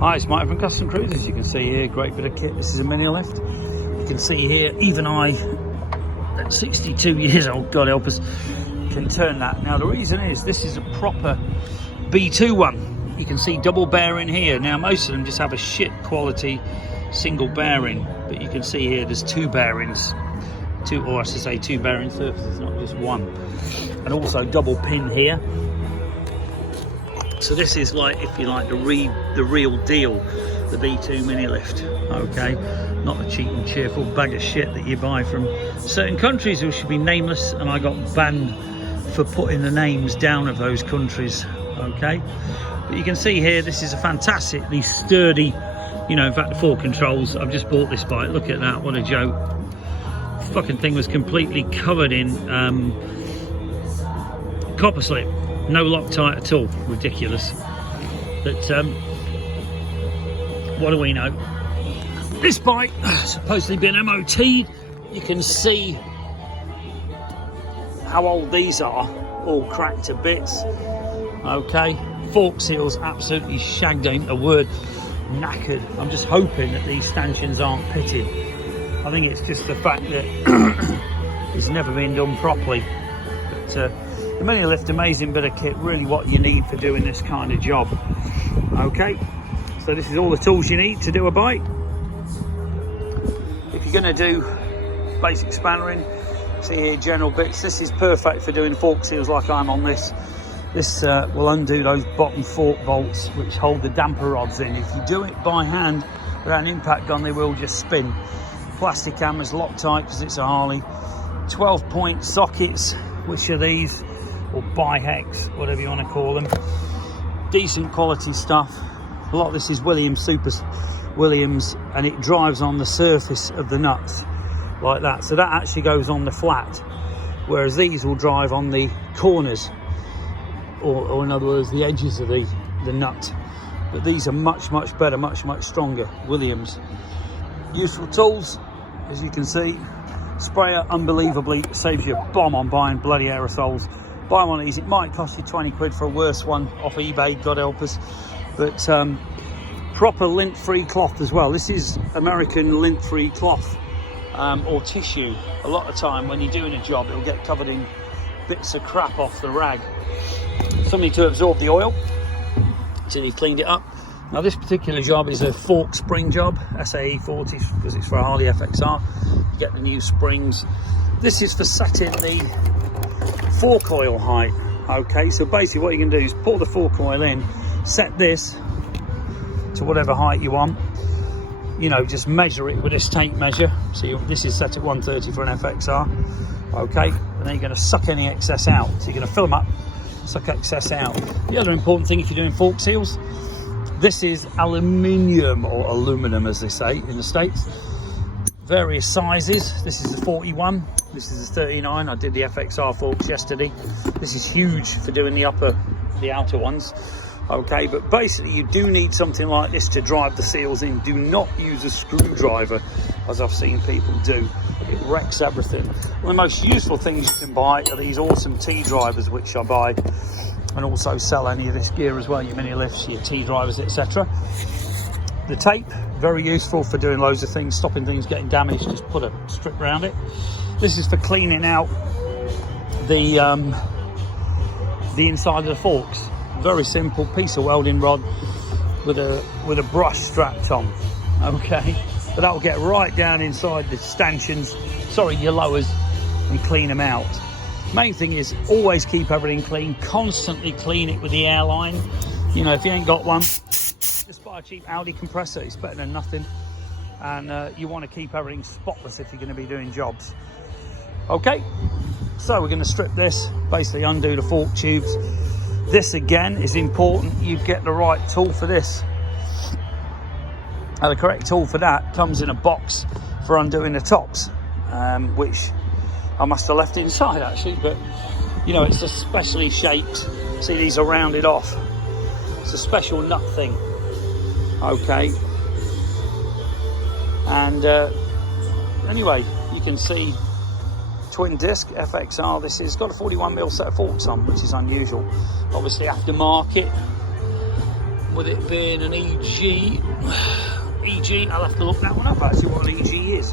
Hi, it's Mike from Custom Cruisers. You can see here, great bit of kit. This is a mini lift. You can see here, even I, at 62 years old, God help us, can turn that. Now the reason is, this is a proper B2 one. You can see double bearing here. Now most of them just have a shit quality single bearing, but you can see here there's two bearings. Two bearing surfaces, not just one. And also double pin here. So this is like, if you like, the real deal, the B2 mini lift, okay? Not the cheap and cheerful bag of shit that you buy from certain countries which should be nameless, and I got banned for putting the names down of those countries, okay? But you can see here, this is a fantastically sturdy, you know, in fact the 4 controls. I've just bought this bike, look at that, what a joke. The fucking thing was completely covered in copper slip. No Loctite at all, ridiculous. But what do we know? This bike supposedly been MOT'd. You can see how old these are, all cracked to bits. Okay, fork seals absolutely shagged, ain't a word, knackered. I'm just hoping that these stanchions aren't pitted. I think it's just the fact that it's never been done properly. But the mini lift, amazing bit of kit, really what you need for doing this kind of job. Okay, so this is all the tools you need to do a bike. If you're going to do basic spannering, see here, general bits, this is perfect for doing fork seals like I'm on this. This will undo those bottom fork bolts which hold the damper rods in. If you do it by hand without an impact gun, they will just spin. Plastic hammers, Loctite because it's a Harley. 12-point sockets, which are these, or bi-hex, whatever you want to call them. Decent quality stuff. A lot of this is Williams, and it drives on the surface of the nuts like that. So that actually goes on the flat, whereas these will drive on the corners, or in other words, the edges of the nut. But these are much better, much stronger. Williams. Useful tools, as you can see. Sprayer, unbelievably, saves you a bomb on buying bloody aerosols. Buy one of these, it might cost you 20 quid for a worse one off eBay, God help us. But proper lint-free cloth as well. This is American lint-free cloth, or tissue. A lot of time when you're doing a job, it'll get covered in bits of crap off the rag. Something to absorb the oil until you cleaned it up. Now this particular job is a fork spring job, SAE 40, because it's for a Harley FXR. You get the new springs. This is for setting the fork oil height. Okay, so basically what you can do is pull the fork oil in, set this to whatever height you want. You know, just measure it with this tape measure. So this is set at 130 for an FXR. Okay, and then you're going to suck any excess out. So you're going to fill them up, suck excess out. The other important thing if you're doing fork seals, this is aluminium, or aluminum as they say in the States. Various sizes. This is the 41, this is the 39. I did the FXR forks yesterday. This is huge for doing the outer ones. Okay, but basically you do need something like this to drive the seals in. Do not use a screwdriver, as I've seen people do. It wrecks everything. One of the most useful things you can buy are these awesome T-drivers, which I buy, and also sell any of this gear as well, your mini lifts, your T-drivers, etc. The tape, very useful for doing loads of things, stopping things getting damaged, just put a strip around it. This is for cleaning out the inside of the forks. Very simple piece of welding rod with a brush strapped on. Okay, but that will get right down inside the stanchions, your lowers, and clean them out. Main thing is always keep everything clean, constantly clean it with the airline. You know, if you ain't got one, just buy a cheap Audi compressor, it's better than nothing. And you want to keep everything spotless if you're going to be doing jobs. Okay, so we're going to strip this, basically undo the fork tubes. This again is important, you get the right tool for this. Now the correct tool for that comes in a box for undoing the tops, which I must have left inside actually, but you know, it's a specially shaped, see these are rounded off. It's a special nut thing, okay. And anyway, you can see twin disc FXR. This has got a 41mm set of forks on, which is unusual. Obviously aftermarket, with it being an EG. I'll have to look that one up actually, what an EG is.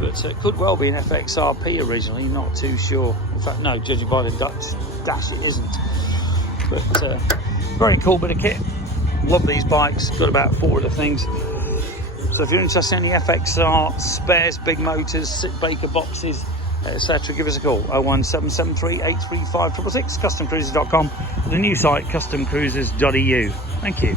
But it could well be an FXRP originally, not too sure. In fact, no, judging by the dash, it isn't. But very cool bit of kit. Love these bikes. Got about 4 of the things. So if you're interested in any FXR spares, big motors, sick Baker boxes, etc., give us a call. 01773 835 666, customcruisers.com, the new site customcruisers.eu. Thank you.